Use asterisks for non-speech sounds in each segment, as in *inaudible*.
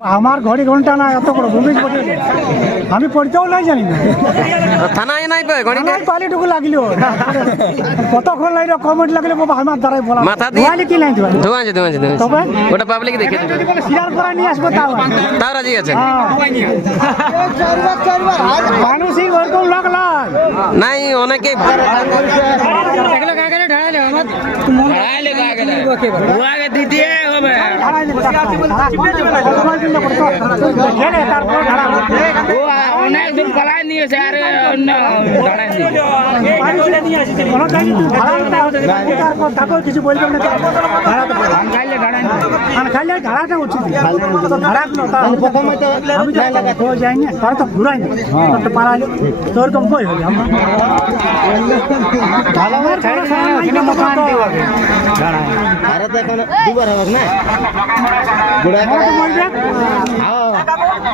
আমার ঘড়ি ঘণ্টা না এত বড় ভূমি আমি পড়তেও নাই জানি না। থানায় নাই নাই পালিটুকু লাগল কতক্ষণ লাগল কমেন্ট লাগলে বাবা আমার দ্বারাই বলা মাথা দিয়ে- ধোয়ালি কি নাই ধোয়ালি? ধোঁয়াছে ধোঁয়াছে ধোঁয়াছে তবে? ওটা পাবলিক দেখে দেবে। যদি বলে শিয়ার পরা নিয়ে আসব তাও তাও রাজি আছেন? হ্যাঁ। মানুষই ওরকম নাই অনেকেই অনেকদিন পালাই নিয়েছে আর কিছু বলবেন না আর উচিত ঝাড়াগুলো আমি তো যাই না তারা তো ঘুরাই না কই হবে আমরা আমার কোনো সময় নাই যে মতো তো- এখন দুবার হবে না বুড়া আমরা তো মরবে।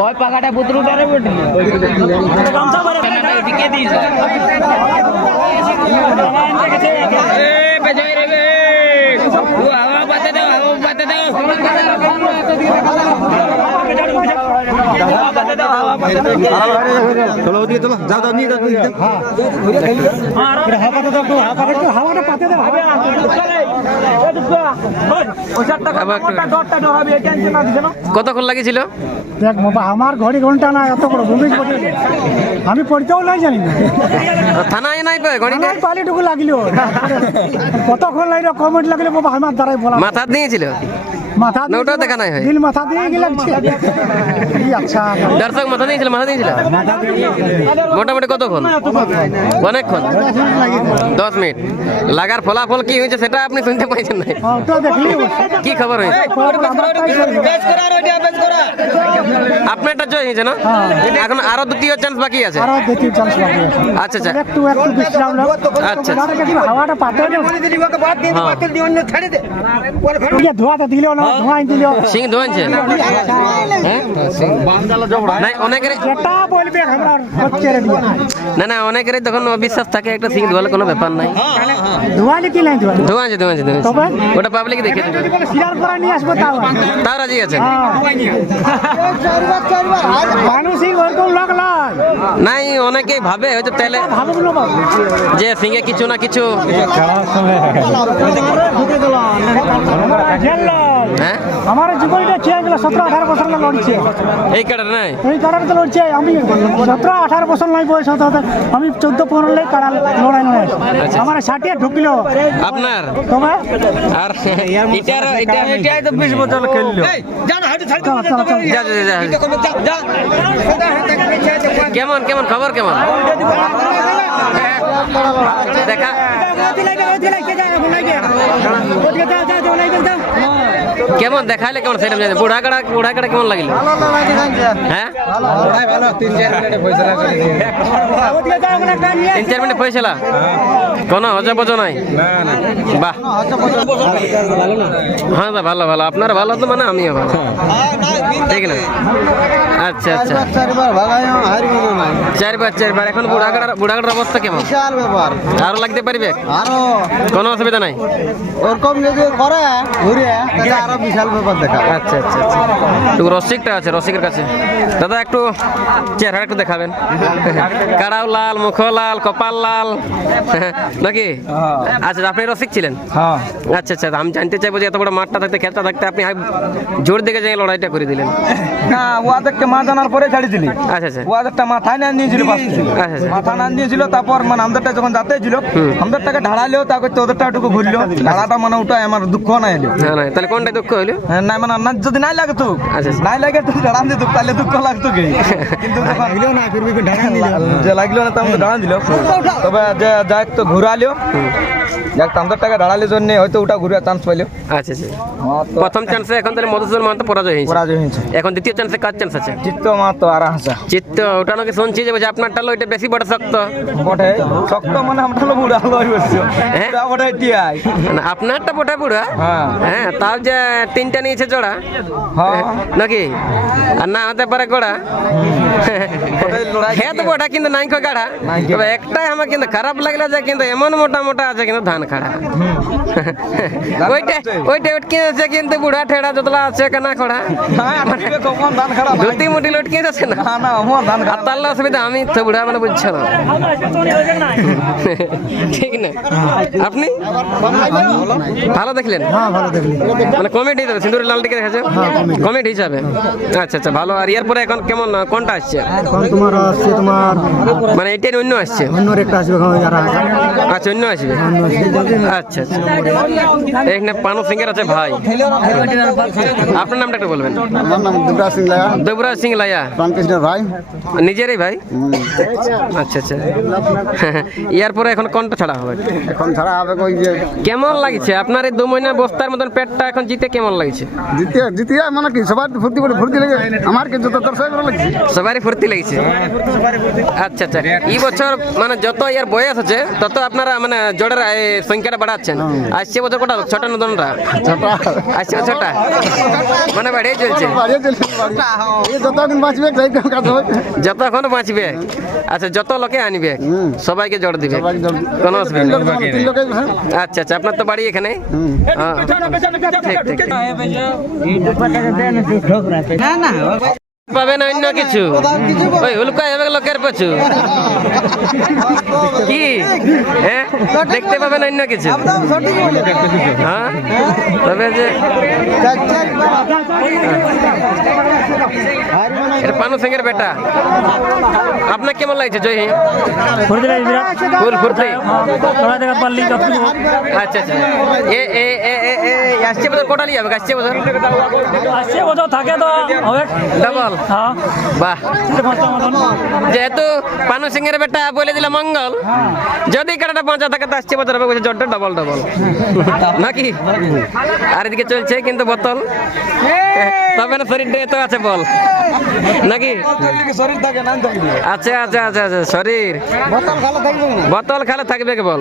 ওই পাকাটা পুত্রটারে বেটি। দিকে দিয়েছে বেজায় রে বে ও হাওয়া পাতে দাও হাওয়া পাতে দাও চলো ওদিকে চলো যাও যাও নিয়ে যাও এটা হাওয়াটা দাও। হাওয়াটা পাতে দাও। হাওয়া কতক্ষণ লাগেছিল? দেখ বাবা আমার ঘড়ি ঘণ্টা না এত বড় ভূমি আমি পড়তেও নাই জানি। না থানায় নাই পায় ঘড়ি নাই পালিটুকু লাগিল। কতক্ষণ লাগল কমেন্ট লাগলে বাবা আমার দ্বারাই বলা। মাথা দিয়েছিল মাথা না, ওটাও দেখা নাই দিল মাথা দিয়ে কি আচ্ছা। দর্শক মাথা দিয়েছিল মাথা দিয়েছিল মোটামুটি কতক্ষণ? অনেকক্ষণ? দশ মিনিট লাগার ফলাফল কি হয়েছে সেটা আপনি শুনতে পাইছেন না কি খবর হয়েছে? আপনারটা জয় হয়েছে না? এখন আরও দ্বিতীয় চান্স বাকি আছে? আরও চান্স আচ্ছা আচ্ছা। একটু একটু বিশ্রাম নাও। আচ্ছা। ওটাকে একটু হাওয়াটা পাতে দাও। ইয়ে ধোয়াতে দিল না? ধোঁয়াই দিল। সিং হ্যাঁ? অনেকের যেটা বলবে আমরা হচ্ছে রে না না অনেকের তখন অবিশ্বাস থাকে একটা সিং ধোয়ালে কোনো ব্যাপার নাই। ধোয়ালি কি নাই ধোয়ালি? ধোয়াছে ধোয়াছে ধোয়াছে ওটা পাবলিক দেখে দেবে। শিয়ার পরা নিয়ে আসব তাও তাও রাজি আছেন মানুষই ওরকম লোক লাই নাই অনেকেই ভাবে হয়তো তাহলে যে সিংহে কিছু না কিছু হ্যাঁ আমার জীবনটা খেয়ে গেল সতেরো আঠারো বছর লড়ছে এই কাটার নাই এই কারণে তো লড়ছে আমি সতেরো আঠারো বছর নাই বয়স হতে হতে আমি চোদ্দ পনেরো লাই লড়াই লড়াই আমার ঢুকলো আপনার তোমার আর এটার এটা এটাই তো বিশ বছর খেললো কেমন কেমন খবর কেমন দেখা কেমন দেখাইলে কেমন সেটা জানি বুড়া কাড়া বুড়া কাড়া কেমন লাগিল? হ্যাঁ? তিন চার মিনিট পয়সা কোনো হজা বজা নাই? বাহ। হ্যাঁ দা ভালো ভালো। আপনার ভালো তো মানে আমিও ভালো। ঠিক না? আচ্ছা আচ্ছা। চারবার চারবার চারবার এখন বুড়া কাড়ার বুড়া কাড়ার অবস্থা কেমন? বিশাল ব্যাপার। আরও লাগতে পারবে? আরও। কোনো অসুবিধা নাই? ওরকম যদি করে ঘুরে আরও বিশাল ব্যাপার দেখা। আচ্ছা আচ্ছা আচ্ছা। একটু রসিকটা আছে রসিকের কাছে। দাদা একটু চেহারা একটু দেখাবেন। কাড়াও লাল মুখ লাল কপাল লাল। নাকি? আচ্ছা আপনি রসিক ছিলেন? আচ্ছা আচ্ছা আমি জানতে চাইব যে এত বড় মাঠটা থাকতে খেলতে থাকতে আপনি জোর দিকে যাই লড়াইটা করে দিলেন। না মা জানার পরে ছাড়ি দিলি আচ্ছা। আচ্ছা মাথায় না নিয়েছিল ফার্স্টে। মাথা না নিয়েছিল তারপর মানে আমাদেরটা যখন যাতে ছিল আমাদেরটাকে ঢাড়ালেও তা করতে ওদেরটা একটু ঘুরলো। ঢাড়াটা মানে ওটা আমার দুঃখ না এলো না না তাহলে কোনটা দুঃখ হইল? হ্যাঁ, নাই মানে না যদি নাই লাগে তো আচ্ছা। নাই লাগে তো দাঁড়ান দিত তাহলে দুঃখ লাগতো কি *laughs* কিন্তু লাগলেও না দিল *laughs* যে লাগল না তো আমাকে দাঁড়ান দিল। তবে যে যাক তো ঘুরালিও যাক আমাদের টাকা দাঁড়ালির জন্য হয়তো ওটা ঘুরে চান্স পাইলো। আচ্ছা আচ্ছা প্রথম চান্সে এখন তাহলে মধুসূদন মাহাতো পরাজয় হয়েছে। পরাজয় হয়েছে। এখন দ্বিতীয় চান্সে কার চান্স আছে? চিত্ত মাত্র আর হাসা। চিত্ত ওটা নাকি শুনছি যে বলছে আপনারটা হলো ওইটা বেশি বড় শক্ত। বটে শক্ত মানে আমরা হলো বুড়া হলো বসছো হ্যাঁ? এটা বটে টিআই আপনারটা বোটা বুড়া। হ্যাঁ। হ্যাঁ তাও যে তিনটা নিয়েছে জোড়া? হ্যাঁ। নাকি? আর না হতে পারে গোড়া? লড়াই হ্যাঁ তো ওটা কিন্তু নাই কো গাড়া নাই কো। তবে একটাই আমার কিন্তু খারাপ লাগল যে কিন্তু এমন মোটা মোটা আছে কিন্তু ধান খাড়া। ওইটা ওইটা কিন্তু বুড়া ঠেড়া যতলা আছে কানা খড়া? হ্যাঁ ধুতি মুটি যাচ্ছে না? আর তার অসুবিধা আমি তো বুড়া মানে বুঝছ না। ঠিক না? আপনি? ভালো দেখলেন? হ্যাঁ মানে কমেডি হিসাবে সিন্দুর লাল টিকে দেখাচ্ছে? কমেডি হিসাবে। আচ্ছা আচ্ছা ভালো। আর ইয়ার পরে এখন কেমন কোনটা আসছে? এখন তোমার আসছে তোমার মানে এটার অন্য আসছে? অন্য একটা আসবে যারা আচ্ছা অন্য আসবে? আচ্ছা আচ্ছা। এখানে পানু সিংয়ের আছে ভাই। আপনার নামটা একটু বলবেন। আমার নাম দুবরাজ সিং লাগা দেবরাজ সিং লাইয়া রামকৃষ্ণ ভাই। নিজেরই ভাই? আচ্ছা আচ্ছা। ইয়ার পরে এখন কোনটা ছাড়া হবে? এখন ছাড়া হবে ওই যে কেমন লাগছে? আপনার এই দু মহিনা বস্তার মতন পেটটা এখন জিতে কেমন লাগছে? দ্বিতীয় দ্বিতীয় মানে কি? সবার ফুর্তি করে ফুর্তি লেগে আমার কি যত সবাই লাগছে সবারই ফুর্তি লাগছে? আচ্ছা আচ্ছা। এই বছর মানে যত ইয়ার বয়স আছে তত আপনারা মানে জোরের এই সংখ্যাটা বাড়াচ্ছেন। আসছে বছর কটা? ছটা নতুনরা আসছে ছটা। মানে বাড়িয়ে চলছে। এই যতক্ষণ বাঁচবে যতক্ষণ বাঁচবে আচ্ছা যত লোকে আনবে সবাইকে জোর দিবে। সবাইকে জোর দিবে। কোনো অসুবিধা আচ্ছা আচ্ছা। আপনার তো বাড়ি এখানে? হ্যাঁ। ঠিক। পাবেন অন্য কিছু। ওই হুলকা হবে লোকের পছু। কি? হ্যাঁ দেখতে পাবেন অন্য কিছু। হ্যাঁ? তবে যে এটা পানু সিংয়ের বেটা। আপনার কেমন লাগছে জয়? হিন্দ ফুল ফুর্তি। আচ্ছা আচ্ছা। এ এ এ এ এ আসছে বছর কোটা লিয়ে হবে আসছে বছর আসছে বছর থাকে তো হবে। ডবল হ্যাঁ। বাহ। যেহেতু পানু সিং এর বেটা বলে দিল মঙ্গল যদি কাটাটা পাঁচা থাকে তো আসছে বছর হবে জটটা ডবল ডবল নাকি? আর এদিকে চলছে কিন্তু বোতল। তবে না শরীরটা এত আছে বল। নাকি? আচ্ছা আচ্ছা আচ্ছা আচ্ছা শরীর। বোতল খালে থাকবে কেবল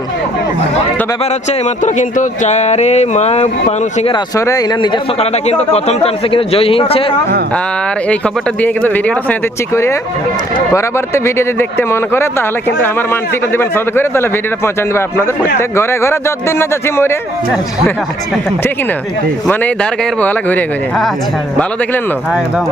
তো ব্যাপার হচ্ছে মাত্র কিন্তু চারে মা পানু সিং এর আসরে এনার নিজস্ব কারাটা কিন্তু প্রথম চান্সে কিন্তু জয় হয়েছে। আর এই খবরটা দিয়ে কিন্তু ভিডিওটা শেষ দিচ্ছি করে পরবর্তী ভিডিও যদি দেখতে মন করে তাহলে কিন্তু আমার মানসিক দিবেন শোধ করে তাহলে ভিডিওটা পৌঁছে দেবে আপনাদের প্রত্যেক ঘরে ঘরে যতদিন না যাচ্ছি মরে। ঠিক না? মানে এই ধার গায়ের বলা ঘুরে ঘুরে। ভালো দেখলেন না? একদম